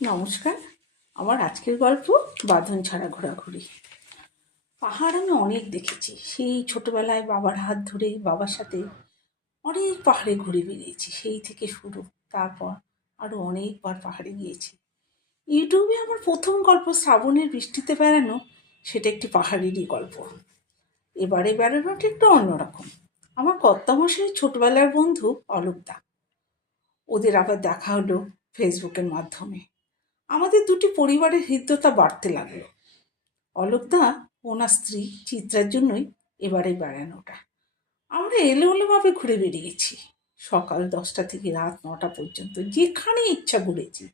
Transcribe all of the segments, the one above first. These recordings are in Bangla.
নমস্কার। আমার আজকের গল্প বাঁধন ছাড়া ঘোরাঘুরি। পাহাড় আমি অনেক দেখেছি। সেই ছোটবেলায় বাবার হাত ধরে বাবার সাথে অনেক পাহাড়ে ঘুরে বেরিয়েছি। সেই থেকে শুরু। তারপর আরও অনেকবার পাহাড়ে গিয়েছি। ইউটিউবে আমার প্রথম গল্প শ্রাবণের বৃষ্টিতে বেড়ানো, সেটা একটি পাহাড়েরই গল্প। এবারে বেড়ানোটা একটু অন্যরকম। আমার কর্তামশাই ছোটবেলার বন্ধু অলোকদা। ওদের আবার দেখা হলো ফেসবুকের মাধ্যমে। আমাদের দুটি পরিবারের হৃদ্যতা বাড়তে লাগলো। অলোকদা ওনার স্ত্রী চিত্রার জন্যই এবারে বেড়ানোটা। আমরা এলোমেলোভাবে ঘুরে বেরিয়েছি। সকাল 10টা থেকে রাত 9টা পর্যন্ত যেখানে ইচ্ছা ঘুরেছি,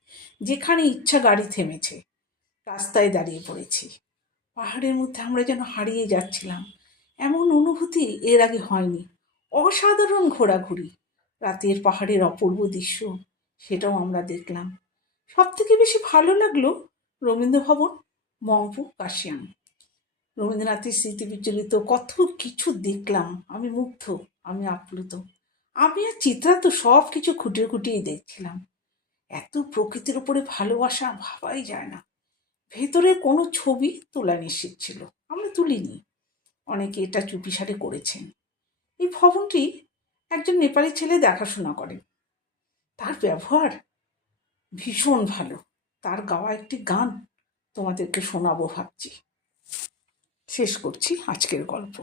যেখানে ইচ্ছা গাড়ি থেমেছে, রাস্তায় দাঁড়িয়ে পড়েছি। পাহাড়ের মধ্যে আমরা যেন হারিয়ে যাচ্ছিলাম, এমন অনুভূতি এর আগে হয়নি। অসাধারণ ঘোরাঘুরি। রাতের পাহাড়ের অপূর্ব দৃশ্য, সেটাও আমরা দেখলাম। সব থেকে বেশি ভালো লাগলো রবীন্দ্র ভবন, মংপু, কাশিয়াং। রবীন্দ্রনাথের স্মৃতি বিচলিত কত কিছু দেখলাম। আমি মুগ্ধ, আমি আপ্লুত। আমি আর চিত্রা তো সব কিছু খুঁটিয়ে খুঁটিয়ে দেখছিলাম। এত প্রকৃতির উপরে ভালোবাসা ভাবাই যায় না। ভেতরে কোনো ছবি তোলা নিশ্চিত ছিল, আমরা তুলিনি। অনেকে এটা চুপিসারে করেছেন। এই ভবনটি একজন নেপালি ছেলে দেখাশোনা করেন। তার ব্যবহার ভীষণ ভালো। তার গাওয়া একটি গান তোমাদেরকে শোনাবো ভাবছি। শেষ করছি আজকের গল্প।